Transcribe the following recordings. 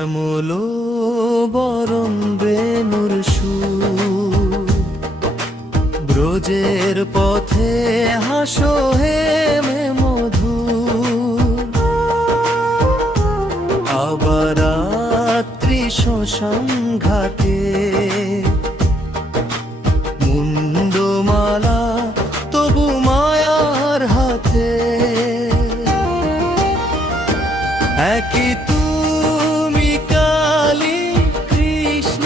শ্যামল বরণ বেনুর সুর, ব্রজের পথে হাসো হেমে মধুর। আবার রাত্রি শ্মশান ঘাটে মুন্ডমালা তবু মায়ার হাতে। একই তুমি কালী কৃষ্ণ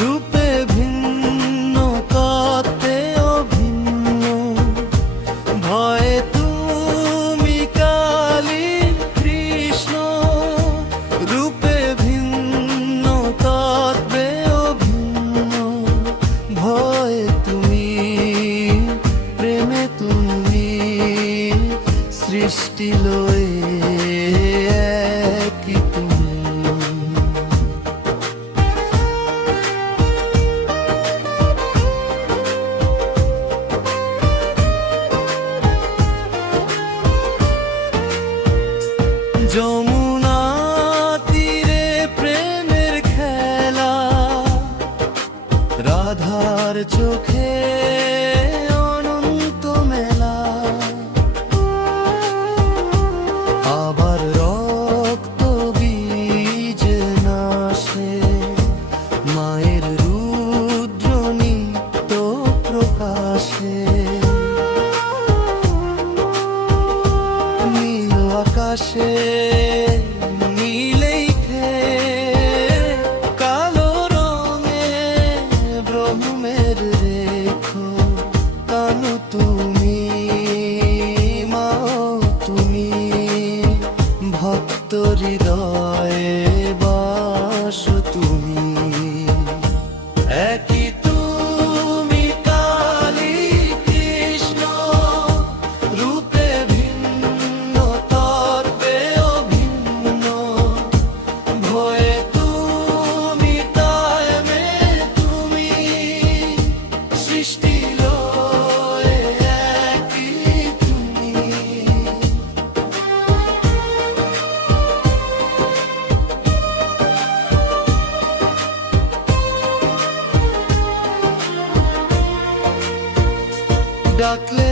রূপে ভিন্ন তত্ত্বে অভিন্ন। ভয়ে তুমি কালী কৃষ্ণ রূপে ভিন্ন তত্ত্বে অভিন্ন। ভয়ে তুমি প্রেমে তুমি সৃষ্টি লয়ে একই তুমি। যমুনা তীরে প্রেমের খেলা, রাধার চোখে অনন্ত মেলা। আবার রক্ত বীজ নাশে মায়ের রুদ্র নিত্য প্রকাশে। নীল আকাশে নীলেখে কালো রঙে ব্রহ্মের রেখো। কানু তুমি মাও তুমি, ভক্ত হৃদয়ে বাস তুমি। একই তুমি কালী কৃষ্ণ রূপে ভিন্ন তত্ত্বে অভিন্ন। ভয়ে তুমি তাই মে তুমি সৃষ্টি লয়ে একই তুমি। ডাকলে